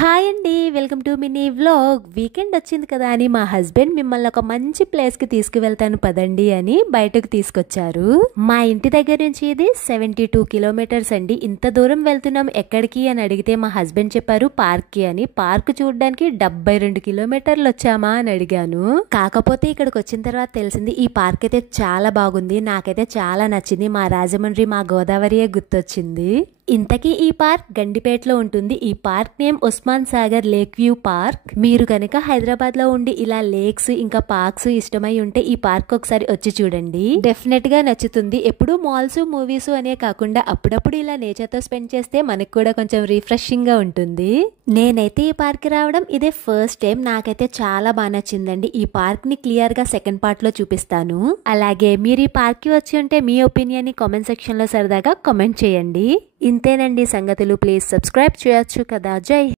Hi అండి, welcome to mini vlog. Weekend వచ్చింది కదా అని మా హస్బెండ్ మిమ్మల్ని ఒక మంచి ప్లేస్ కి తీసుకువెళ్తాను పదండి అని బయటకు తీసుకొచ్చారు. మా ఇంటి దగ్గర నుంచి ఇది 72 కిలోమీటర్స్ అండి. ఇంత దూరం వెళ్తున్నాం ఎక్కడికి అని అడిగితే మా హస్బెండ్ చెప్పారు పార్క్ కి అని. పార్క్ చూడడానికి 72 కిలోమీటర్లు వచ్చామా అని అడిగాను. కాకపోతే ఇక్కడికి వచ్చిన తర్వాత తెలిసింది ఈ పార్క్ అయితే చాలా బాగుంది. నాకైతే చాలా నచ్చింది. మా రాజమండ్రి, మా గోదావరియే గుర్తొచ్చింది. ఇంతకీ ఈ పార్క్ గండిపేటలో ఉంటుంది. ఈ park name Osman Sagar lake view park. మీరు కనుక హైదరాబాద్ లో ఉండి ఇలా లేక్స్ ఇంకా పార్క్స్ ఇష్టమై ఉంటే ఈ పార్క్ ఒకసారి వచ్చి చూడండి, డెఫినెట్ గా నచ్చుతుంది. ఎప్పుడు మాల్స్ మూవీస్ అనే కాకుండా అప్పుడప్పుడు ఇలా నేచర్ తో స్పెండ్ చేస్తే మనకు కూడా కొంచెం రిఫ్రెషింగ్ గా ఉంటుంది. నేనైతే ఈ పార్క్ కి రావడం ఇదే ఫస్ట్ టైం. నాకైతే చాలా బాగా నచ్చిందండి. ఈ పార్క్ ని క్లియర్ గా సెకండ్ పార్ట్ లో చూపిస్తాను. అలాగే మీరు ఈ పార్క్ కి వచ్చి ఉంటే మీ ఒపీనియన్ ని కామెంట్ సెక్షన్ లో సరదాగా కామెంట్ చేయండి. ఇంతేనండి సంగతులు. ప్లీజ్ సబ్స్క్రైబ్ చేయొచ్చు కదా. జై